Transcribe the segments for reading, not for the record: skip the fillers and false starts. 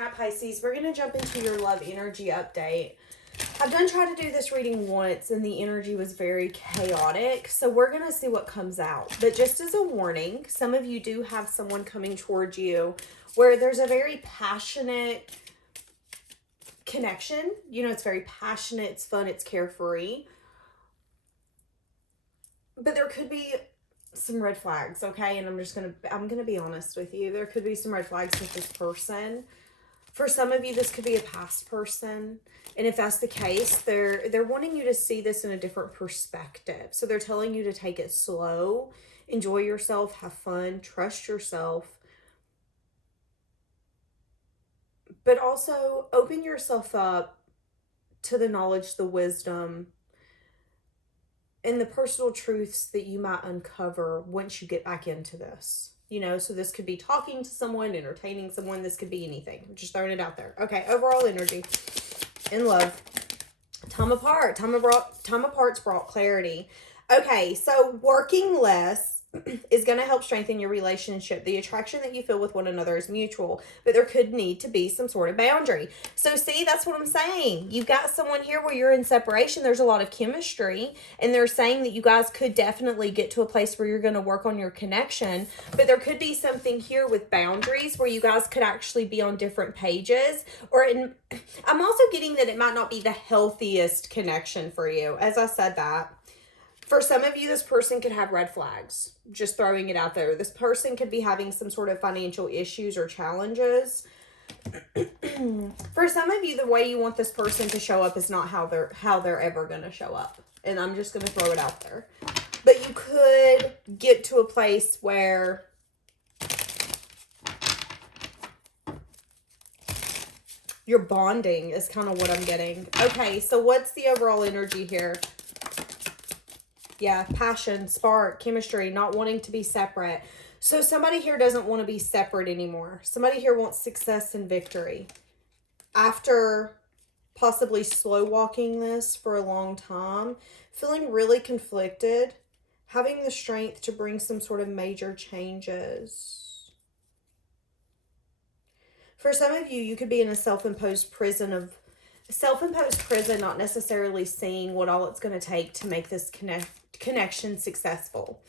Alright, Pisces, we're going to jump into your love energy update. I've done tried to do this reading once and the energy was very chaotic. So we're going to see what comes out. But just as a warning, some of you do have someone coming towards you where there's a very passionate connection. You know, it's very passionate, it's fun, it's carefree. But there could be some red flags, okay? And I'm gonna be honest with you. There could be some red flags with this person. For some of you, this could be a past person. And if that's the case, they're wanting you to see this in a different perspective. So they're telling you to take it slow, enjoy yourself, have fun, trust yourself. But also open yourself up to the knowledge, the wisdom, and the personal truths that you might uncover once you get back into this. You know, so this could be talking to someone, entertaining someone. This could be anything. I'm just throwing it out there. Okay, overall energy in love. Time apart. Time apart's brought clarity. Okay, so working less is going to help strengthen your relationship. The attraction that you feel with one another is mutual, but there could need to be some sort of boundary. So see, that's what I'm saying. You've got someone here where you're in separation. There's a lot of chemistry, and they're saying that you guys could definitely get to a place where you're going to work on your connection, but there could be something here with boundaries where you guys could actually be on different pages. I'm also getting that it might not be the healthiest connection for you. As I said that, for some of you, this person could have red flags. Just throwing it out there. This person could be having some sort of financial issues or challenges. For some of you, the way you want this person to show up is not how they're ever going to show up. And I'm just going to throw it out there. But you could get to a place where you're bonding is kind of what I'm getting. Okay, so what's the overall energy here? Yeah, passion, spark, chemistry, not wanting to be separate. So somebody here doesn't want to be separate anymore. Somebody here wants success and victory. After possibly slow walking this for a long time, feeling really conflicted, having the strength to bring some sort of major changes. For some of you, you could be in a self-imposed prison, not necessarily seeing what all it's going to take to make this connection successful.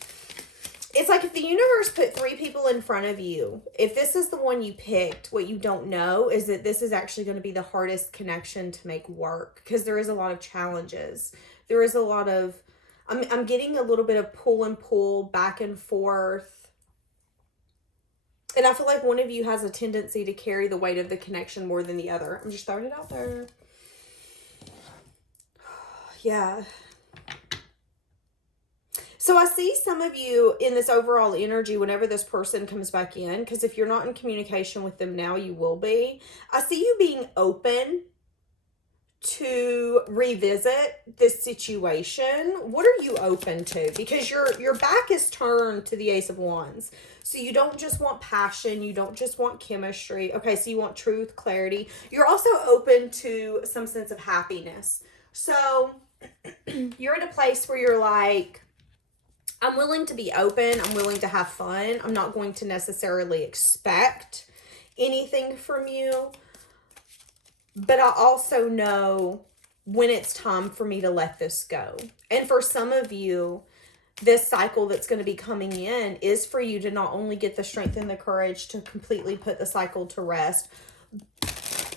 It's like if the universe put 3 people in front of you, if this is the one you picked, what you don't know is that this is actually going to be the hardest connection to make work, because there is a lot of challenges. There is a lot of, I'm getting a little bit of pull and pull, back and forth. And I feel like one of you has a tendency to carry the weight of the connection more than the other. I'm just throwing it out there. Yeah. So I see some of you in this overall energy whenever this person comes back in, because if you're not in communication with them now, you will be. I see you being open to revisit this situation. What are you open to? Because your back is turned to the Ace of Wands. So you don't just want passion. You don't just want chemistry. Okay, so you want truth, clarity. You're also open to some sense of happiness. So you're at a place where you're like, I'm willing to be open. I'm willing to have fun. I'm not going to necessarily expect anything from you. But I also know when it's time for me to let this go. And for some of you, this cycle that's going to be coming in is for you to not only get the strength and the courage to completely put the cycle to rest,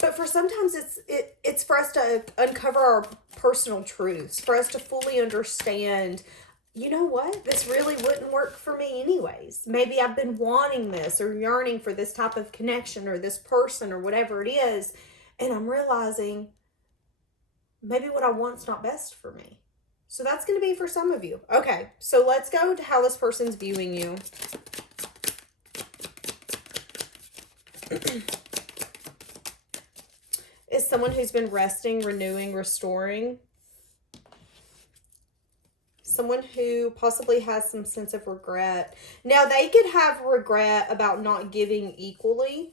but for sometimes it's for us to uncover our personal truths, for us to fully understand, you know what? This really wouldn't work for me anyways. Maybe I've been wanting this or yearning for this type of connection or this person or whatever it is. And I'm realizing maybe what I want's not best for me. So that's going to be for some of you. Okay, so let's go to how this person's viewing you. Is someone who's been resting, renewing, restoring. Someone who possibly has some sense of regret. Now, they could have regret about not giving equally.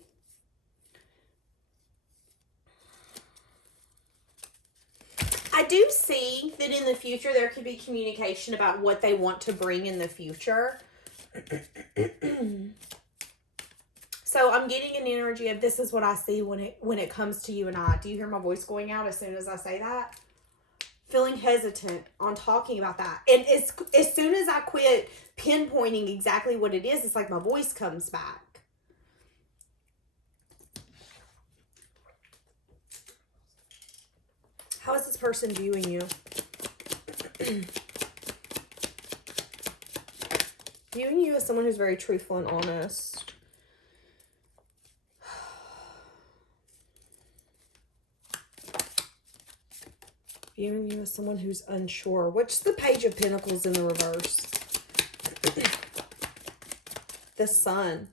I do see that in the future there could be communication about what they want to bring in the future. So I'm getting an energy of this is what I see when it comes to you and I. Do you hear my voice going out as soon as I say that? Feeling hesitant on talking about that. And as soon as I quit pinpointing exactly what it is, it's like my voice comes back. How is this person viewing you? Viewing you as someone who's very truthful and honest. Viewing you as someone who's unsure. What's the Page of Pentacles in the reverse? The Sun.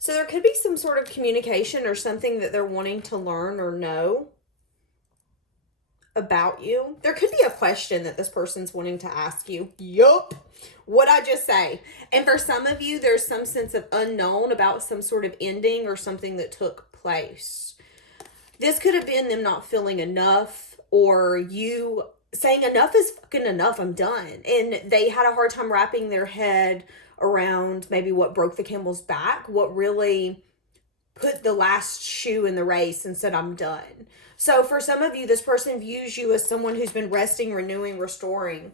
So there could be some sort of communication or something that they're wanting to learn or know about you. There could be a question that this person's wanting to ask you. Yup. What'd I just say? And for some of you, there's some sense of unknown about some sort of ending or something that took place. This could have been them not feeling enough, or you saying enough is fucking enough, I'm done. And they had a hard time wrapping their head around maybe what broke the camel's back, what really put the last shoe in the race and said, I'm done. So for some of you, this person views you as someone who's been resting, renewing, restoring.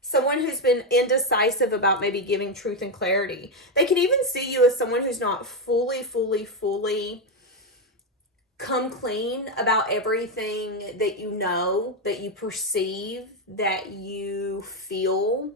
Someone who's been indecisive about maybe giving truth and clarity. They can even see you as someone who's not fully come clean about everything that you know, that you perceive, that you feel.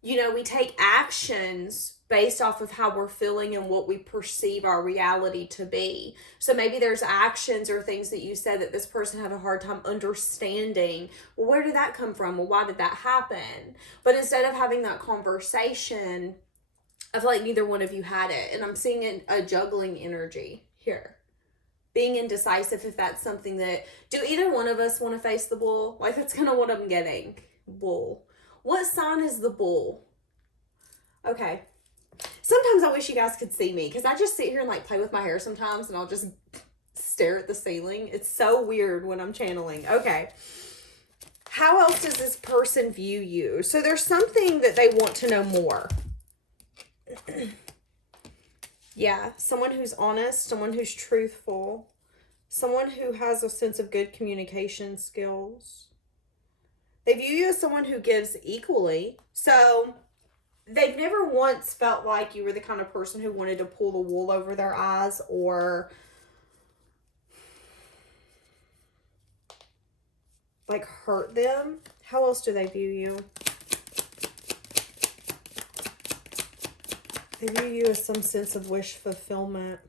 You know, we take actions based off of how we're feeling and what we perceive our reality to be. So maybe there's actions or things that you said that this person had a hard time understanding. Well, where did that come from? Well, why did that happen? But instead of having that conversation, I feel like neither one of you had it. And I'm seeing a juggling energy here. Being indecisive, if that's something that... Do either one of us want to face the bull? Like, that's kind of what I'm getting. Bull. What sign is the bull? Okay. Sometimes I wish you guys could see me, because I just sit here and like play with my hair sometimes, and I'll just stare at the ceiling. It's so weird when I'm channeling. Okay. How else does this person view you? So there's something that they want to know more. Yeah. Someone who's honest, someone who's truthful, someone who has a sense of good communication skills. They view you as someone who gives equally. So they've never once felt like you were the kind of person who wanted to pull the wool over their eyes or like hurt them. How else do they view you? They view you as some sense of wish fulfillment.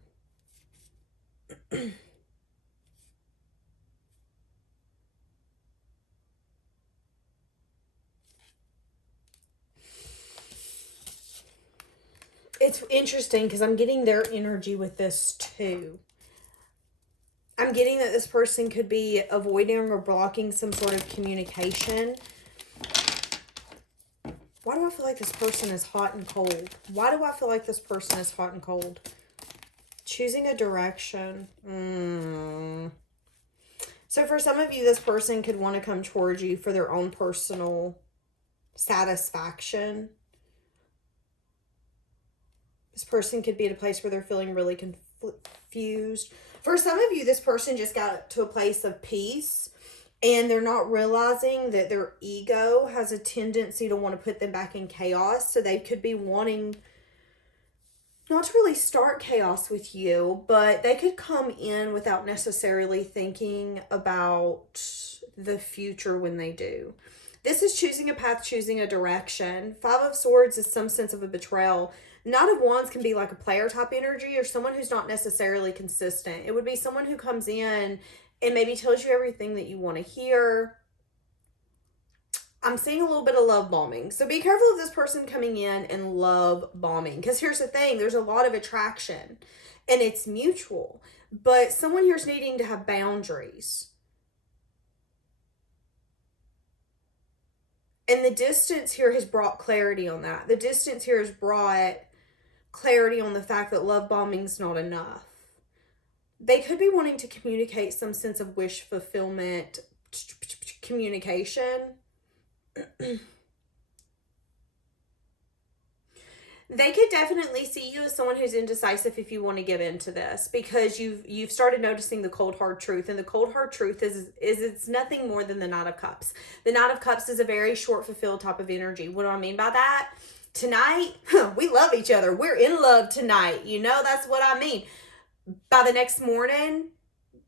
It's interesting because I'm getting their energy with this too. I'm getting that this person could be avoiding or blocking some sort of communication. Why do I feel like this person is hot and cold? Why do I feel like this person is hot and cold? Choosing a direction. So for some of you, this person could want to come towards you for their own personal satisfaction. This person could be at a place where they're feeling really confused. For some of you, this person just got to a place of peace, and they're not realizing that their ego has a tendency to want to put them back in chaos. So they could be wanting not to really start chaos with you, but they could come in without necessarily thinking about the future when they do. This is choosing a path, choosing a direction. Five of Swords is some sense of a betrayal. Knight of Wands can be like a player type energy or someone who's not necessarily consistent. It would be someone who comes in and maybe tells you everything that you want to hear. I'm seeing a little bit of love bombing. So be careful of this person coming in and love bombing. Because here's the thing. There's a lot of attraction. And it's mutual. But someone here's needing to have boundaries. And the distance here has brought clarity on that. The distance here has brought clarity on the fact that love bombing's not enough. They could be wanting to communicate some sense of wish fulfillment, communication. They could definitely see you as someone who's indecisive if you want to give into this, because you've started noticing the cold hard truth, and the cold hard truth is it's nothing more than the Knight of Cups. The Knight of Cups is a very short fulfilled type of energy. What do I mean by that? Tonight, we love each other. We're in love tonight. That's what I mean. By the next morning,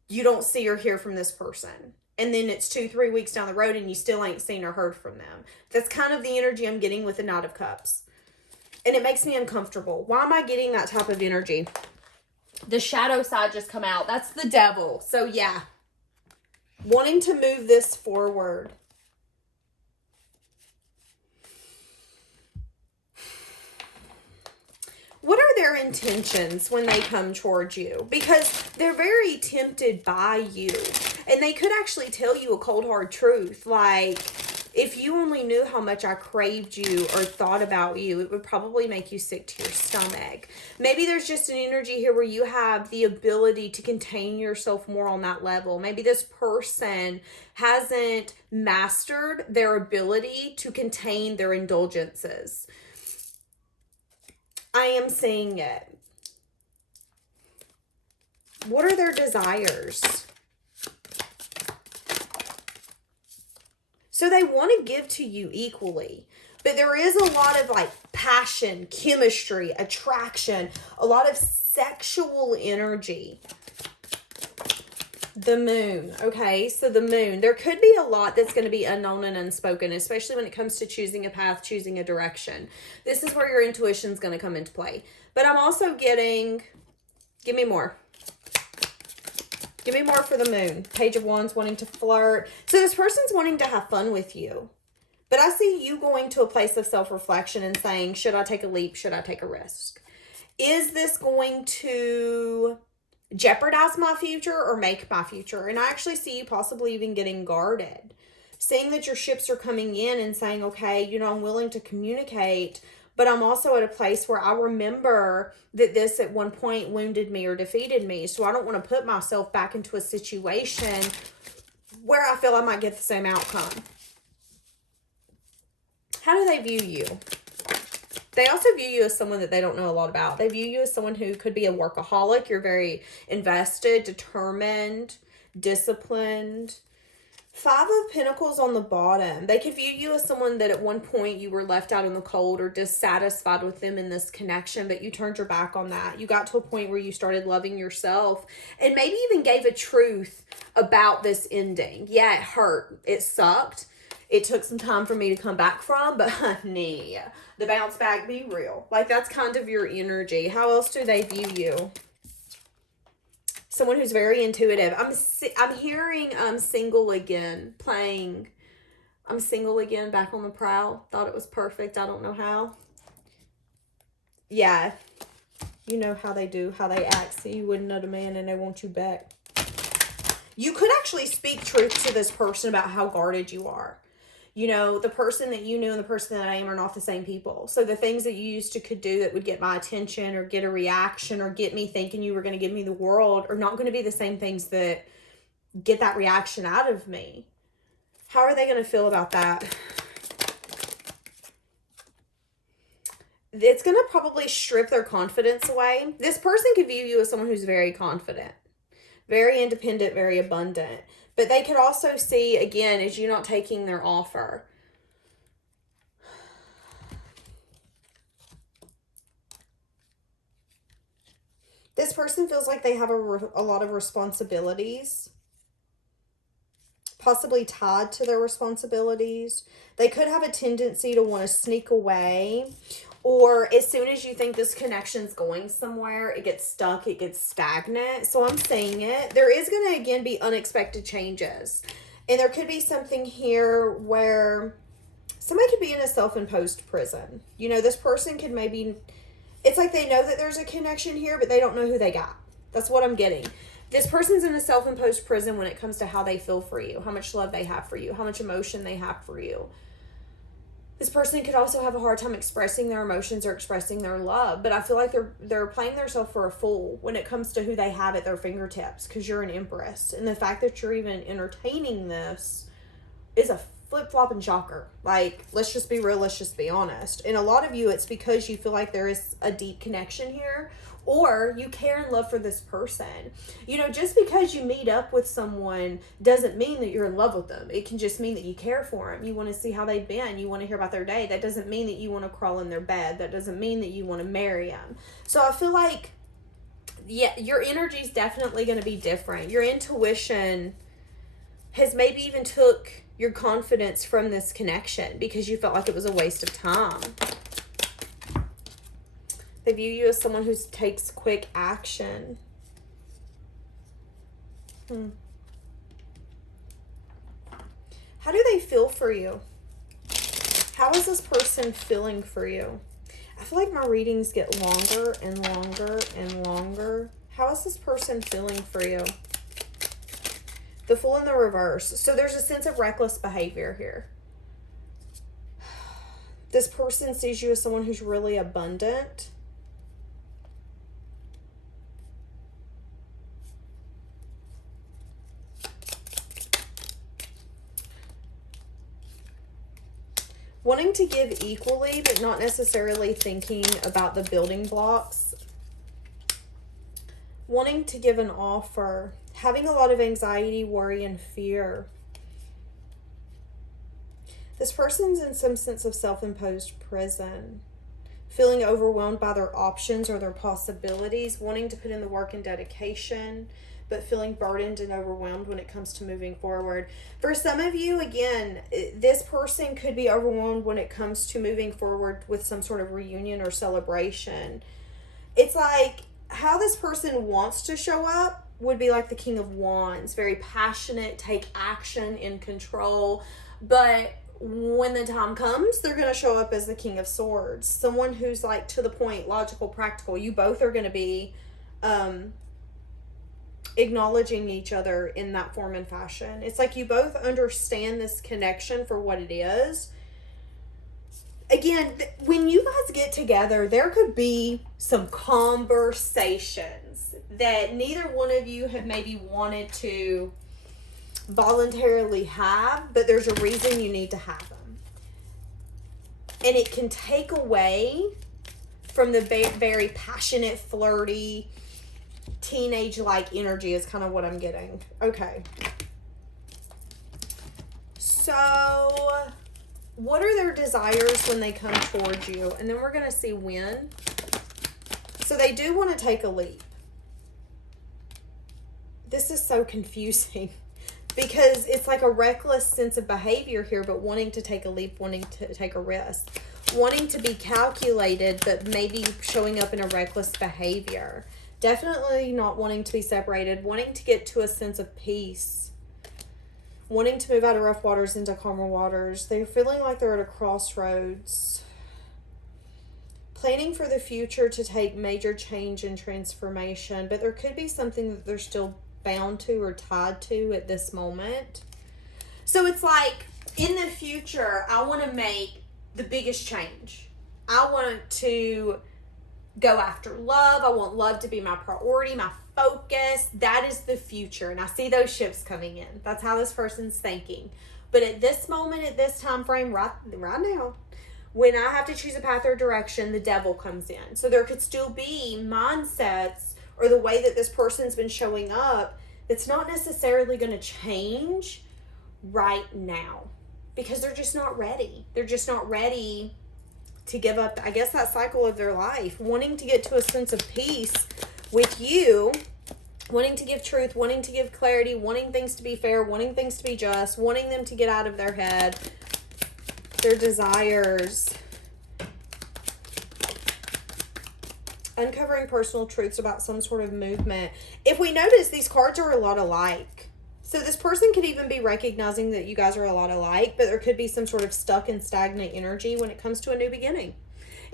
you don't see or hear from this person. And then it's 2-3 weeks down the road and you still ain't seen or heard from them. That's kind of the energy I'm getting with the Knight of Cups. And it makes me uncomfortable. Why am I getting that type of energy? The shadow side just come out. That's the devil. So yeah. Wanting to move this forward. What are their intentions when they come towards you? Because they're very tempted by you. And they could actually tell you a cold hard truth. Like, if you only knew how much I craved you or thought about you, it would probably make you sick to your stomach. Maybe there's just an energy here where you have the ability to contain yourself more on that level. Maybe this person hasn't mastered their ability to contain their indulgences. I am seeing it. What are their desires? So they want to give to you equally, but there is a lot of like passion, chemistry, attraction, a lot of sexual energy. The moon. Okay, so the moon. There could be a lot that's going to be unknown and unspoken, especially when it comes to choosing a path, choosing a direction. This is where your intuition is going to come into play. But I'm also getting, give me more. Give me more for the moon. Page of Wands, wanting to flirt. So this person's wanting to have fun with you. But I see you going to a place of self-reflection and saying, should I take a leap? Should I take a risk? Is this going to jeopardize my future or make my future? And I actually see you possibly even getting guarded. Seeing that your ships are coming in and saying, okay, I'm willing to communicate, but I'm also at a place where I remember that this at one point wounded me or defeated me. So I don't want to put myself back into a situation where I feel I might get the same outcome. How do they view you? They also view you as someone that they don't know a lot about. They view you as someone who could be a workaholic. You're very invested, determined, disciplined. 5 of Pentacles on the bottom. They could view you as someone that at one point you were left out in the cold or dissatisfied with them in this connection, but you turned your back on that. You got to a point where you started loving yourself and maybe even gave a truth about this ending. Yeah, it hurt. It sucked. It took some time for me to come back from, but honey, the bounce back be real. Like, that's kind of your energy. How else do they view you? Someone who's very intuitive. I'm hearing single again, playing. I'm single again, back on the prowl. Thought it was perfect. I don't know how. Yeah. You know how they do, how they act. See, you wouldn't know the man and they want you back. You could actually speak truth to this person about how guarded you are. The person that you knew and the person that I am are not the same people. So the things that you used to could do that would get my attention or get a reaction or get me thinking you were going to give me the world are not going to be the same things that get that reaction out of me. How are they going to feel about that? It's going to probably strip their confidence away. This person could view you as someone who's very confident, very independent, very abundant. But they could also see, again, as you not taking their offer. This person feels like they have a lot of responsibilities, possibly tied to their responsibilities. They could have a tendency to want to sneak away, or as soon as you think this connection's going somewhere, it gets stuck, it gets stagnant. So I'm saying it. There is going to, again, be unexpected changes. And there could be something here where somebody could be in a self-imposed prison. This person could maybe, it's like they know that there's a connection here, but they don't know who they got. That's what I'm getting. This person's in a self-imposed prison when it comes to how they feel for you, how much love they have for you, how much emotion they have for you. This person could also have a hard time expressing their emotions or expressing their love, but I feel like they're playing themselves for a fool when it comes to who they have at their fingertips, because you're an empress. And the fact that you're even entertaining this is a flip-flop and shocker. Like, let's just be real, let's just be honest. And a lot of you, it's because you feel like there is a deep connection here, or you care and love for this person. You know, just because you meet up with someone doesn't mean that you're in love with them. It can just mean that you care for them. You want to see how they've been. You want to hear about their day. That doesn't mean that you want to crawl in their bed. That doesn't mean that you want to marry them. So I feel like, yeah, your energy is definitely going to be different. Your intuition has maybe even took your confidence from this connection because you felt like it was a waste of time. They view you as someone who takes quick action. How do they feel for you? How is this person feeling for you? I feel like my readings get longer and longer and longer. How is this person feeling for you? The Fool in the reverse. So there's a sense of reckless behavior here. This person sees you as someone who's really abundant. Wanting to give equally, but not necessarily thinking about the building blocks. Wanting to give an offer. Having a lot of anxiety, worry, and fear. This person's in some sense of self-imposed prison. Feeling overwhelmed by their options or their possibilities. Wanting to put in the work and dedication, but feeling burdened and overwhelmed when it comes to moving forward. For some of you, again, this person could be overwhelmed when it comes to moving forward with some sort of reunion or celebration. It's like how this person wants to show up would be like the King of Wands. Very passionate, take action, in control. But when the time comes, they're going to show up as the King of Swords. Someone who's like to the point, logical, practical. You both are going to be acknowledging each other in that form and fashion. It's like you both understand this connection for what it is. Again, when you guys get together, there could be some conversations that neither one of you have maybe wanted to voluntarily have, but there's a reason you need to have them. And it can take away from the very passionate, flirty, teenage-like energy is kind of what I'm getting. Okay. So, what are their desires when they come towards you? And then we're going to see when. So, they do want to take a leap. This is so confusing because it's like a reckless sense of behavior here, but wanting to take a leap, wanting to take a risk, wanting to be calculated, but maybe showing up in a reckless behavior. Definitely not wanting to be separated, wanting to get to a sense of peace, wanting to move out of rough waters into calmer waters. They're feeling like they're at a crossroads, planning for the future to take major change and transformation, but there could be something that they're still bound to or tied to at this moment. So it's like, in the future, I want to make the biggest change. I want to go after love. I want love to be my priority, my focus. That is the future. And I see those ships coming in. That's how this person's thinking. But at this moment, at this time frame, right now, when I have to choose a path or direction, the devil comes in. So there could still be mindsets or the way that this person's been showing up that's not necessarily going to change right now because they're just not ready. They're just not ready to give up, I guess, that cycle of their life, wanting to get to a sense of peace with you, wanting to give truth, wanting to give clarity, wanting things to be fair, wanting things to be just, wanting them to get out of their head, their desires, uncovering personal truths about some sort of movement. If we notice, these cards are a lot alike. So this person could even be recognizing that you guys are a lot alike, but there could be some sort of stuck and stagnant energy when it comes to a new beginning.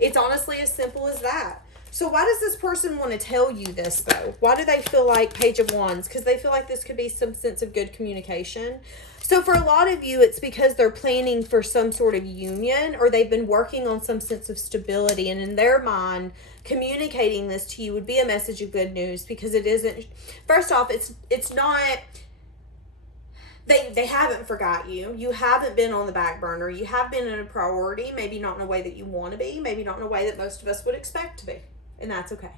It's honestly as simple as that. So why does this person want to tell you this, though? Why do they feel like Page of Wands? Because they feel like this could be some sense of good communication. So for a lot of you, it's because they're planning for some sort of union, or they've been working on some sense of stability. And in their mind, communicating this to you would be a message of good news, because it isn't, first off, it's not They haven't forgot you. You haven't been on the back burner. You have been in a priority, maybe not in a way that you want to be, maybe not in a way that most of us would expect to be. And that's okay.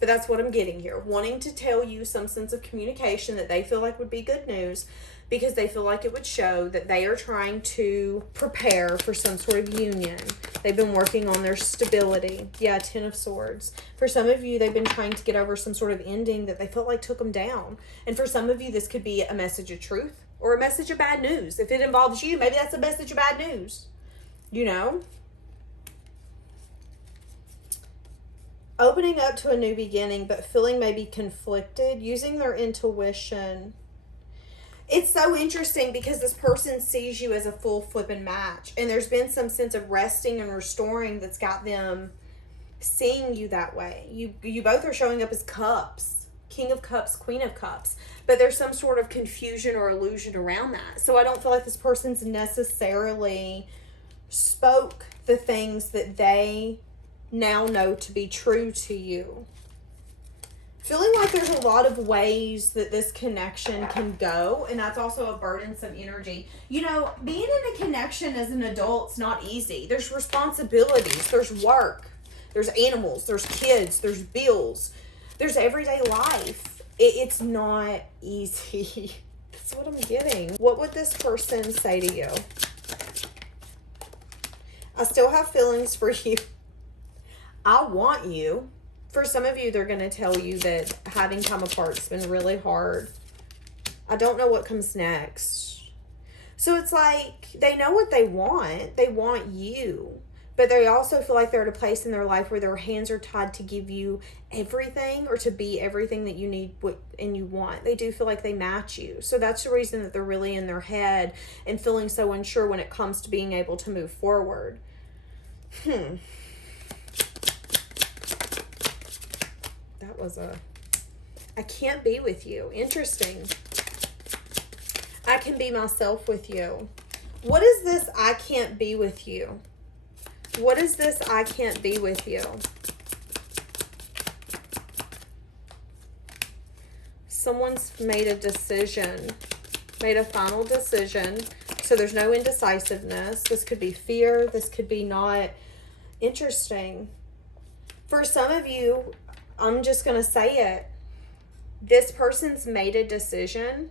But that's what I'm getting here. Wanting to tell you some sense of communication that they feel like would be good news, because they feel like it would show that they are trying to prepare for some sort of union. They've been working on their stability. Yeah, Ten of Swords. For some of you, they've been trying to get over some sort of ending that they felt like took them down. And for some of you, this could be a message of truth or a message of bad news. If it involves you, maybe that's a message of bad news. You know? Opening up to a new beginning, but feeling maybe conflicted, using their intuition. It's so interesting because this person sees you as a full flipping match, and there's been some sense of resting and restoring that's got them seeing you that way. You both are showing up as cups, King of Cups, Queen of Cups, but there's some sort of confusion or illusion around that. So I don't feel like this person's necessarily spoke the things that they now know to be true to you. Feeling like there's a lot of ways that this connection can go, and that's also a burdensome energy. You know, being in a connection as an adult's not easy. There's responsibilities, there's work, there's animals, there's kids, there's bills, there's everyday life. It's not easy. That's what I'm getting. What would this person say to you? I still have feelings for you. I want you. For some of you, they're going to tell you that having time apart's been really hard. I don't know what comes next. So it's like they know what they want. They want you. But they also feel like they're at a place in their life where their hands are tied to give you everything or to be everything that you need and you want. They do feel like they match you. So that's the reason that they're really in their head and feeling so unsure when it comes to being able to move forward. That was I can't be with you. Interesting. I can be myself with you. What is this I can't be with you? What is this I can't be with you? Someone's made a decision, made a final decision. So there's no indecisiveness. This could be fear. This could be not. Interesting. For some of you, I'm just going to say it. This person's made a decision,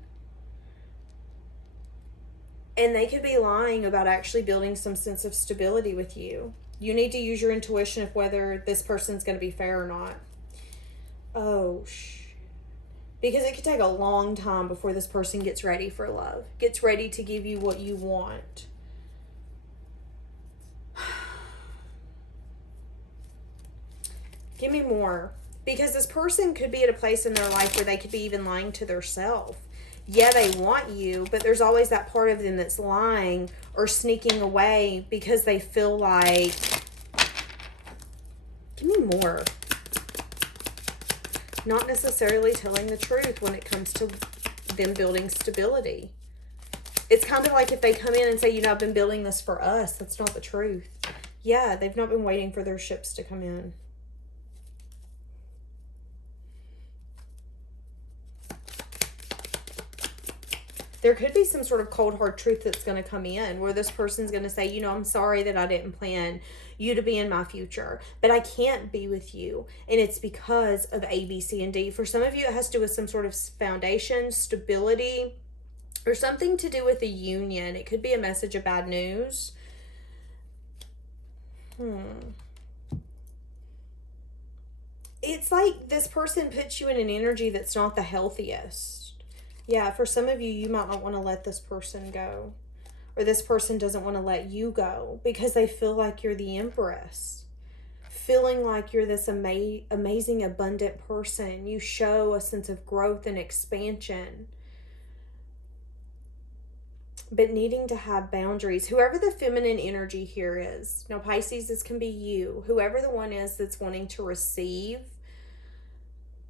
and they could be lying about actually building some sense of stability with you. You need to use your intuition of whether this person's going to be fair or not. Oh, because it could take a long time before this person gets ready for love, gets ready to give you what you want. Give me more. Because this person could be at a place in their life where they could be even lying to themselves. Yeah, they want you, but there's always that part of them that's lying or sneaking away because they feel like... Give me more. Not necessarily telling the truth when it comes to them building stability. It's kind of like if they come in and say, you know, I've been building this for us. That's not the truth. Yeah, they've not been waiting for their ships to come in. There could be some sort of cold, hard truth that's going to come in where this person's going to say, you know, I'm sorry that I didn't plan you to be in my future, but I can't be with you. And it's because of A, B, C, and D. For some of you, it has to do with some sort of foundation, stability, or something to do with a union. It could be a message of bad news. It's like this person puts you in an energy that's not the healthiest. Yeah, for some of you, you might not want to let this person go. Or this person doesn't want to let you go because they feel like you're the empress. Feeling like you're this amazing, abundant person. You show a sense of growth and expansion. But needing to have boundaries. Whoever the feminine energy here is. Now, Pisces, this can be you. Whoever the one is that's wanting to receive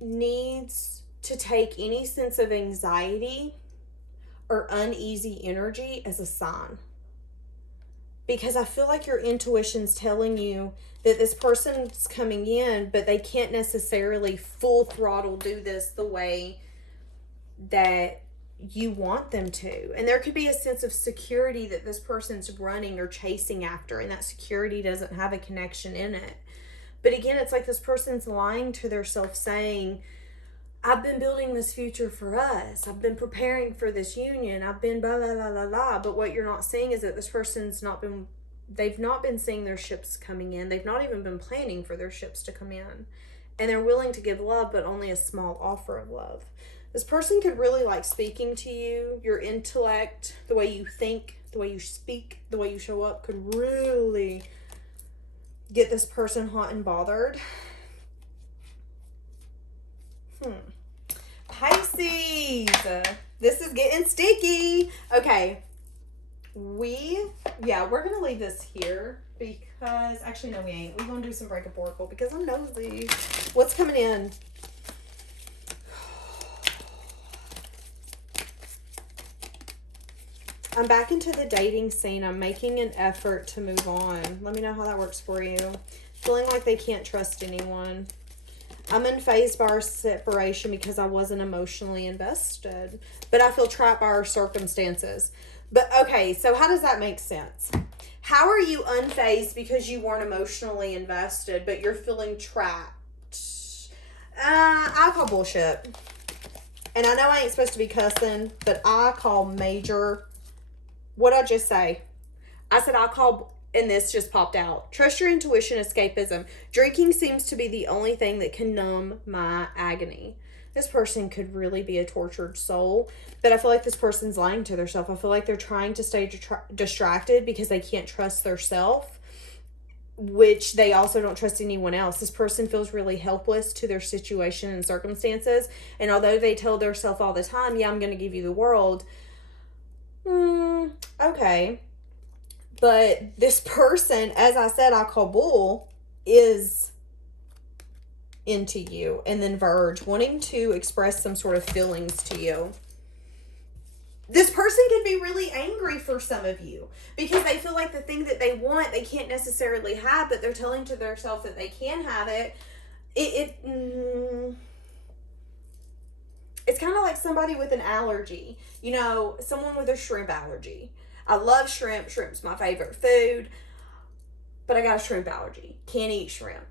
needs to take any sense of anxiety or uneasy energy as a sign. Because I feel like your intuition's telling you that this person's coming in, but they can't necessarily full throttle do this the way that you want them to. And there could be a sense of security that this person's running or chasing after, and that security doesn't have a connection in it. But again, it's like this person's lying to themselves, saying, I've been building this future for us. I've been preparing for this union. I've been blah, blah, blah, blah, blah. But what you're not seeing is that this person's they've not been seeing their ships coming in. They've not even been planning for their ships to come in. And they're willing to give love, but only a small offer of love. This person could really like speaking to you. Your intellect, the way you think, the way you speak, the way you show up could really get this person hot and bothered. Pisces. This is getting sticky. Okay. We're going to leave this here because, actually, no, we ain't. We're going to do some Breakup Oracle because I'm nosy. What's coming in? I'm back into the dating scene. I'm making an effort to move on. Let me know how that works for you. Feeling like they can't trust anyone. I'm unfazed by our separation because I wasn't emotionally invested. But I feel trapped by our circumstances. But okay, so how does that make sense? How are you unfazed because you weren't emotionally invested, but you're feeling trapped? I call bullshit. And I know I ain't supposed to be cussing, but I call major... What'd I just say? I said I call, and this just popped out. Trust your intuition, escapism. Drinking seems to be the only thing that can numb my agony. This person could really be a tortured soul, but I feel like this person's lying to themselves. I feel like they're trying to stay distracted because they can't trust themselves, which they also don't trust anyone else. This person feels really helpless to their situation and circumstances, and although they tell themselves all the time, yeah, I'm going to give you the world, okay. But this person, as I said, I call bull, is into you. And then Verge, wanting to express some sort of feelings to you. This person could be really angry for some of you because they feel like the thing that they want, they can't necessarily have, but they're telling to themselves that they can have it. It's kind of like somebody with an allergy. You know, someone with a shrimp allergy. I love shrimp. Shrimp's my favorite food. But I got a shrimp allergy. Can't eat shrimp.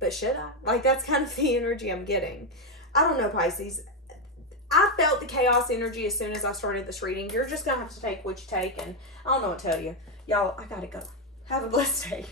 But should I? Like, that's kind of the energy I'm getting. I don't know, Pisces. I felt the chaos energy as soon as I started this reading. You're just going to have to take what you take. And I don't know what to tell you. Y'all, I got to go. Have a blessed day.